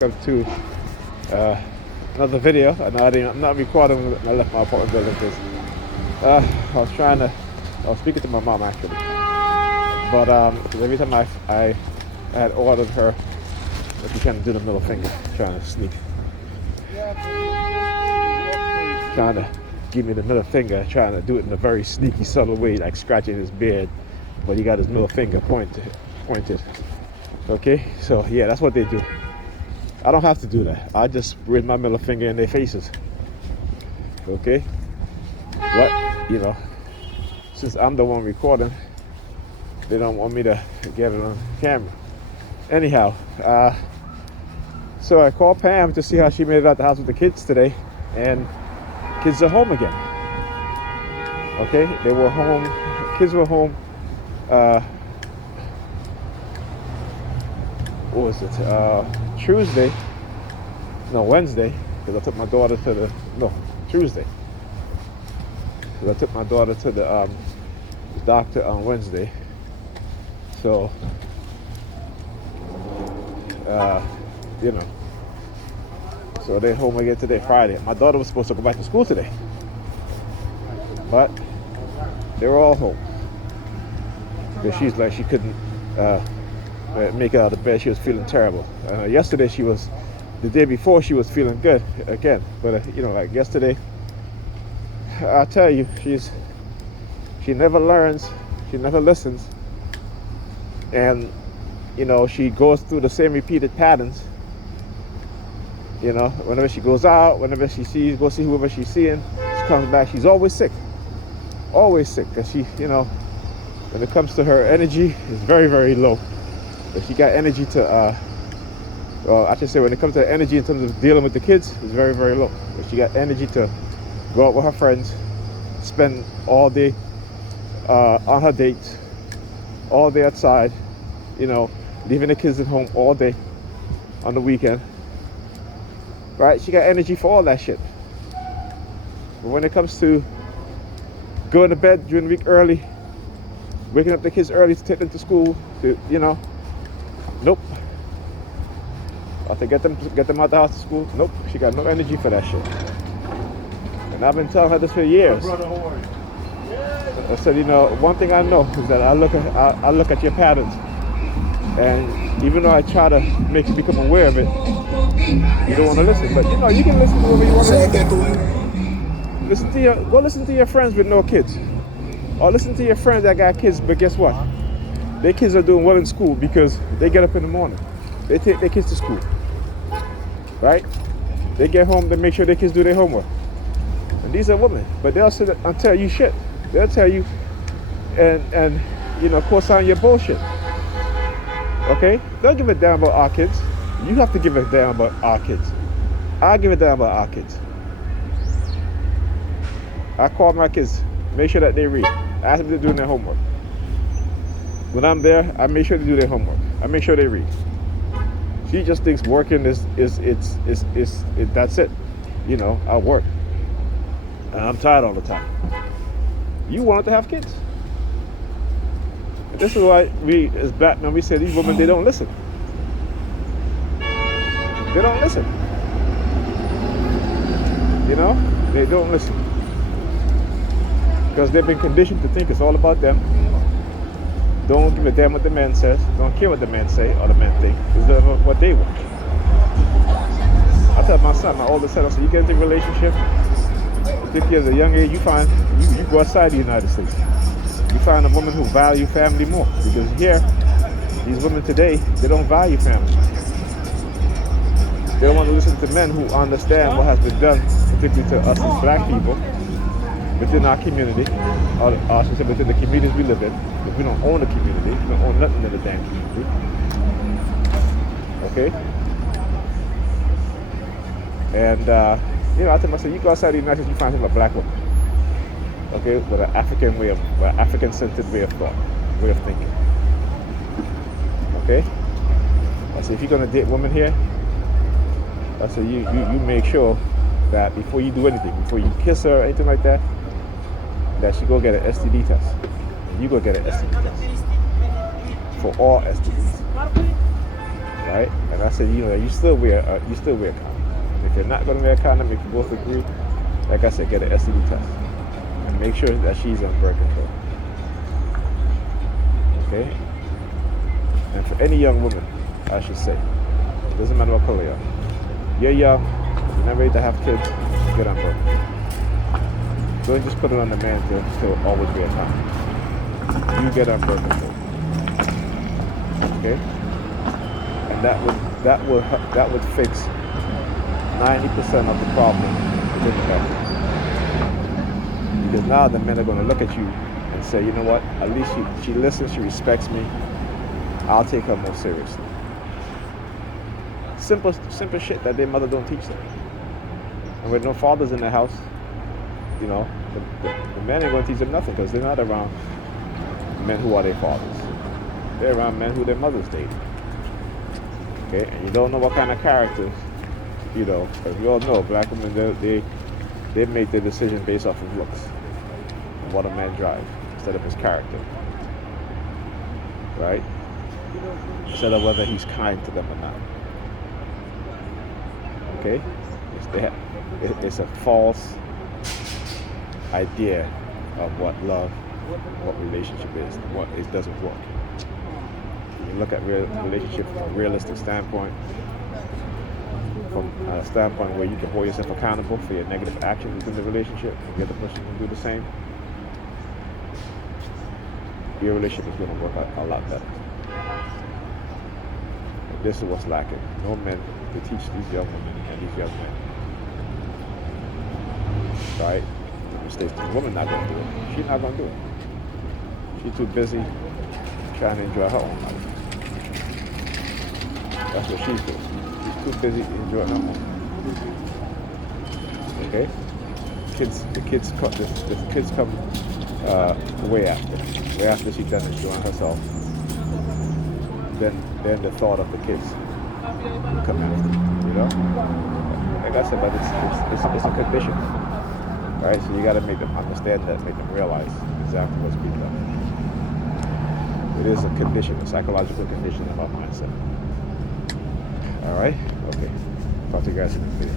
Welcome to another video. I'm not recording when I left my apartment building because I was speaking to my mom actually. But 'cause every time I had ordered her, like she trying to do the middle finger, trying to sneak, trying to give me the middle finger, trying to do it in a very sneaky, subtle way, like scratching his beard, but he got his middle finger pointed. Okay, so yeah, that's what they do. I don't have to do that. I just raise my middle finger in their faces. Okay? But, since I'm the one recording, they don't want me to get it on camera. Anyhow, so I called Pam to see how she made it out the house with the kids today, and kids are home again. Okay? They were home, kids were home, what was it? Wednesday, because I took my daughter to Tuesday. Because I took my daughter to the doctor on Wednesday. So, so they're home again today, Friday. My daughter was supposed to go back to school today, but they were all home. Because she couldn't make it out of bed. She was feeling terrible. Yesterday the day before she was feeling good again. But like yesterday, I tell you, she never learns, she never listens, and she goes through the same repeated patterns. Whenever she goes out, whenever she go see whoever she's seeing, she comes back, she's always sick, because she, when it comes to her energy, is very, very low. But she got energy to, I should say when it comes to energy in terms of dealing with the kids, it's very, very low. But she got energy to go out with her friends, spend all day on her dates, all day outside, leaving the kids at home all day on the weekend. Right? She got energy for all that shit. But when it comes to going to bed during the week early, waking up the kids early to take them to school, nope. I have to get them out the house to school. Nope, she got no energy for that shit. And I've been telling her this for years. I said, one thing I know is that I look at your patterns, and even though I try to make you become aware of it, you don't want to listen. But you can listen to whoever you want to listen to. Go listen to your friends with no kids, or listen to your friends that got kids. But guess what? Their kids are doing well in school because they get up in the morning. They take their kids to school. Right? They get home, they make sure their kids do their homework. And these are women. But they'll sit and tell you shit. They'll tell you and co-sign your bullshit. Okay? Don't give a damn about our kids. You have to give a damn about our kids. I give a damn about our kids. I call my kids, make sure that they read. Ask them to do their homework. When I'm there, I make sure they do their homework. I make sure they read. She just thinks working is that's it. I work. And I'm tired all the time. You wanted to have kids. And this is why we, as black men, we say these women, they don't listen. They don't listen. They don't listen. Because they've been conditioned to think it's all about them. Don't give a damn what the man says. Don't care what the man say or the man think. It's about what they want. I tell my son, my oldest son, I say, you get into a relationship, particularly at a young age, you go outside the United States. You find a woman who value family more. Because here, these women today, they don't value family. They don't want to listen to men who understand what has been done, particularly to us as black people, within our community, or I should say within the communities we live in. Because we don't own the community, we don't own nothing in the damn community. Okay? And, I tell myself, you go outside the United States, you find a black woman. Okay? With an African-centered way of thought, way of thinking. Okay? I say, if you're going to date women here, I say, you make sure that before you do anything, before you kiss her or anything like that she go get an STD test. And you go get an STD test. For all STDs. right? And I said, you still wear a condom. And if you're not going to wear a condom, if you both agree, like I said, get an STD test and make sure that she's on birth control. Okay? And for any young woman, I should say, doesn't matter what color you are. You're young, you're not ready to have kids, get on birth control. Don't just put it on the man to always wear a condom. You get on birth control. Okay? And that would fix 90% of the problem within the family. Because now the men are going to look at you and say, you know what? At least she listens, she respects me. I'll take her more seriously. Simple shit that their mother don't teach them. And with no fathers in the house, the men ain't going to teach them nothing because they're not around men who are their fathers. They're around men who their mothers dated. Okay, and you don't know what kind of characters, because we all know black women, they make their decision based off of looks and what a man drives instead of his character, right? Instead of whether he's kind to them or not. Okay, it's a false idea of what love, what relationship is, what it doesn't work. You look at relationship from a realistic standpoint, from a standpoint where you can hold yourself accountable for your negative actions within the relationship, and the other person can do the same. Your relationship is going to work out a lot better. And this is what's lacking. No men to teach these young women and these young men. Right? The mistakes. The woman's not going to do it. She's not going to do it. She's too busy trying to enjoy her own life. That's what she's doing. She's too busy enjoying her own life. Okay? The kids come way after she's done enjoying herself. Then the thought of the kids will come after, Like I said, but it's a condition, right? So you got to make them understand that, make them realize exactly what's being done. It is a condition, a psychological condition of our mindset. All right? Okay. Talk to you guys in the video.